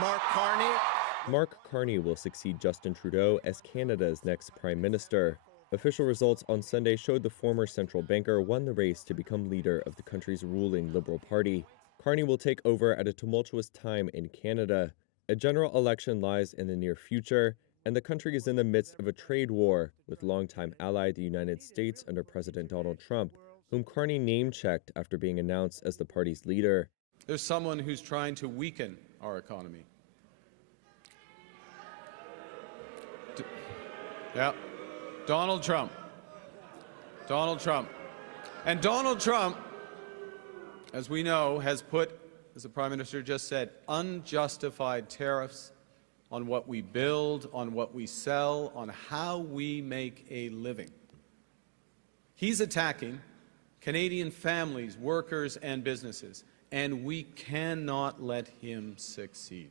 Mark Carney. Mark Carney will succeed Justin Trudeau as Canada's next prime minister. Official results on Sunday showed the former central banker won the race to become leader of the country's ruling Liberal Party. Carney will take over at a tumultuous time in Canada. A general election lies in the near future, and the country is in the midst of a trade war with longtime ally the United States under President Donald Trump, whom Carney name-checked after being announced as the party's leader. There's someone who's trying to weaken our economy. Donald Trump. And Donald Trump, as we know, has put, as the Prime Minister just said, unjustified tariffs on what we build, on what we sell, on how we make a living. He's attacking Canadian families, workers, and businesses, and we cannot let him succeed.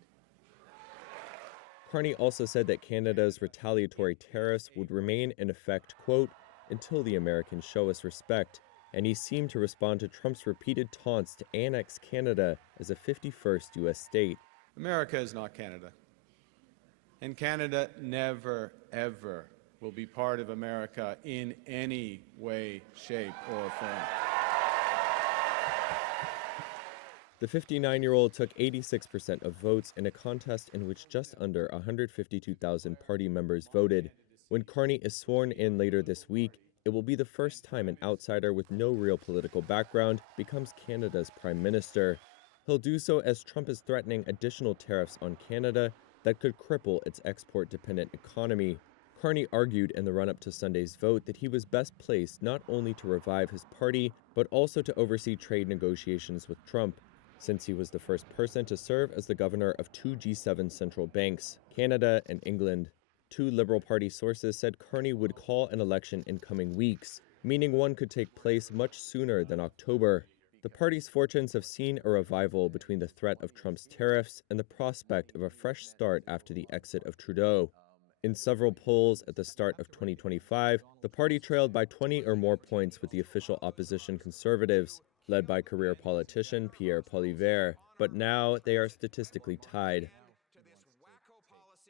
Carney also said that Canada's retaliatory tariffs would remain in effect, quote, until the Americans show us respect, and he seemed to respond to Trump's repeated taunts to annex Canada as a 51st U.S. state. America is not Canada, and Canada never, ever will be part of America in any way, shape, or form. The 59-year-old took 86% of votes in a contest in which just under 152,000 party members voted. When Carney is sworn in later this week, it will be the first time an outsider with no real political background becomes Canada's prime minister. He'll do so as Trump is threatening additional tariffs on Canada that could cripple its export-dependent economy. Carney argued in the run-up to Sunday's vote that he was best placed not only to revive his party, but also to oversee trade negotiations with Trump, since he was the first person to serve as the governor of two G7 central banks, Canada and England. Two Liberal Party sources said Carney would call an election in coming weeks, meaning one could take place much sooner than October. The party's fortunes have seen a revival between the threat of Trump's tariffs and the prospect of a fresh start after the exit of Trudeau. In several polls at the start of 2025, the party trailed by 20 or more points with the official opposition Conservatives, led by career politician Pierre Poilievre, but now they are statistically tied.